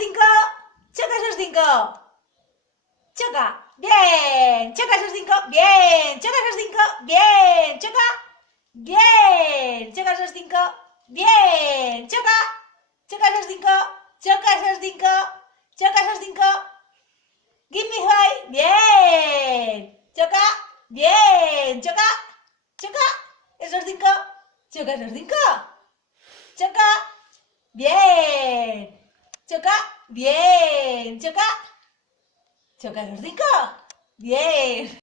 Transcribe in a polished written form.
cinco. Choca esos cinco. Choca. Bien. Choca esos cinco. Bien. Choca esos cinco. Bien. Choca. Bien. Choca esos cinco. Bien. Choca. Choca esos cinco. Choca esos cinco. Choca esos cinco. Give me high. Bien. Choca. Bien. Choca. Choca. Esos cinco. Choca esos cinco. Choca. Bien. Choca. Bien. Choca. Choca esos cinco. Bien.